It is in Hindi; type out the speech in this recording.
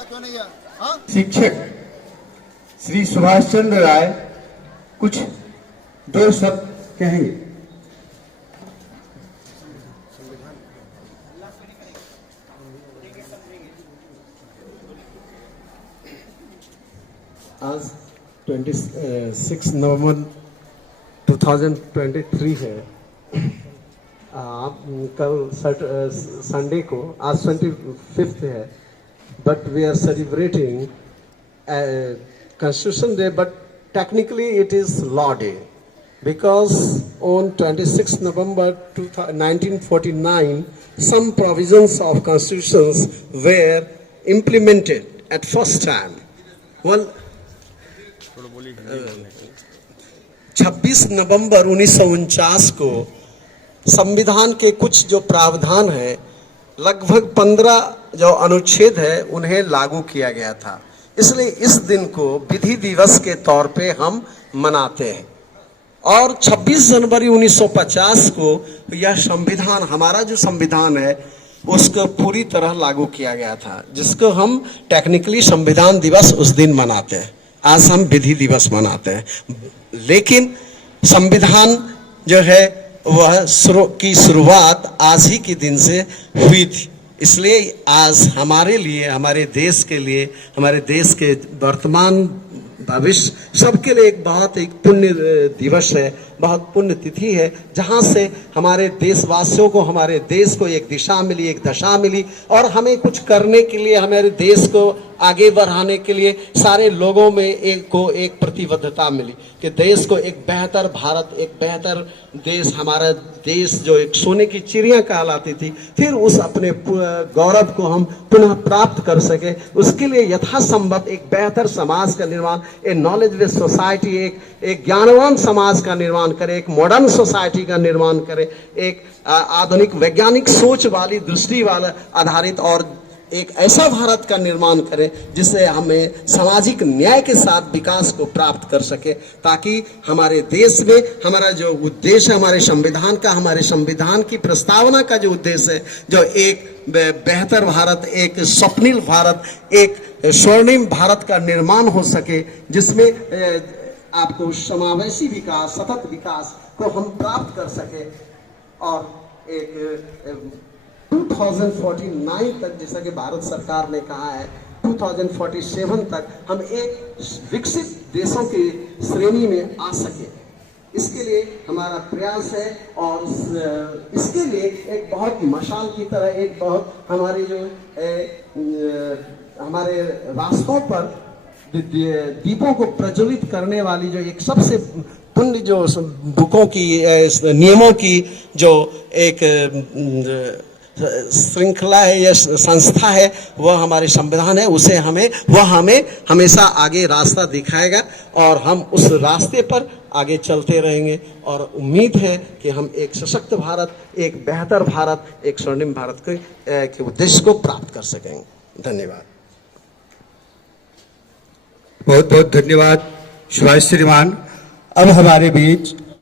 शिक्षक श्री सुभाष चंद्र राय कुछ दो शब्द कहेंगे। आज 26 नवंबर 2023 है। कल संडे को आज 25th है, but we are celebrating Constitution Day, but technically it is Law Day, because on 26 November 1949 some provisions of constitutions were implemented at first time. 26 नवंबर 1949 को संविधान के कुछ जो प्रावधान है, लगभग 15 जो अनुच्छेद है उन्हें लागू किया गया था। इसलिए इस दिन को विधि दिवस के तौर पे हम मनाते हैं। और 26 जनवरी 1950 को यह संविधान, हमारा जो संविधान है, उसको पूरी तरह लागू किया गया था, जिसको हम टेक्निकली संविधान दिवस उस दिन मनाते हैं। आज हम विधि दिवस मनाते हैं, लेकिन संविधान जो है वह की शुरुआत आज ही के दिन से हुई थी। इसलिए आज हमारे लिए, हमारे देश के लिए, हमारे देश के वर्तमान भविष्य सबके लिए एक बहुत एक पुण्य दिवस है, बहुत पुण्य तिथि है, जहाँ से हमारे देशवासियों को, हमारे देश को एक दिशा मिली, एक दशा मिली, और हमें कुछ करने के लिए, हमारे देश को आगे बढ़ाने के लिए सारे लोगों में एक प्रतिबद्धता मिली कि देश को एक बेहतर भारत, एक बेहतर देश, हमारा देश जो एक सोने की चिड़िया कहलाती थी, फिर उस अपने गौरव को हम पुनः प्राप्त कर सके। उसके लिए यथासंभव एक बेहतर समाज का निर्माण, एक नॉलेज बेस्ड सोसाइटी, एक ज्ञानवान समाज का निर्माण करे, एक मॉडर्न सोसाइटी का निर्माण करे, एक आधुनिक वैज्ञानिक सोच वाली, दृष्टि वाला आधारित, और एक ऐसा भारत का निर्माण करें जिससे हमें सामाजिक न्याय के साथ विकास को प्राप्त कर सके, ताकि हमारे देश में हमारा जो उद्देश्य, हमारे संविधान का, हमारे संविधान की प्रस्तावना का जो उद्देश्य है, जो एक बेहतर भारत, एक स्वप्निल भारत, एक स्वर्णिम भारत का निर्माण हो सके, जिसमें आपको समावेशी विकास, सतत विकास को हम प्राप्त कर सके, और एक 2049 तक, जैसा कि भारत सरकार ने कहा है, 2047 तक हम एक विकसित देशों की श्रेणी में आ सके, इसके लिए हमारा प्रयास है। और इसके लिए एक बहुत मशाल की तरह, एक बहुत हमारी जो हमारे रास्तों पर दीपों को प्रज्वलित करने वाली जो एक सबसे पुण्य जो बुकों की, नियमों की जो एक श्रृंखला है या संस्था है, वह हमारे संविधान है। उसे वह हमें हमेशा आगे रास्ता दिखाएगा, और हम उस रास्ते पर आगे चलते रहेंगे, और उम्मीद है कि हम एक सशक्त भारत, एक बेहतर भारत, एक स्वर्णिम भारत के उद्देश्य को प्राप्त कर सकेंगे। धन्यवाद। बहुत बहुत धन्यवाद सुभाष श्रीमान। अब हमारे बीच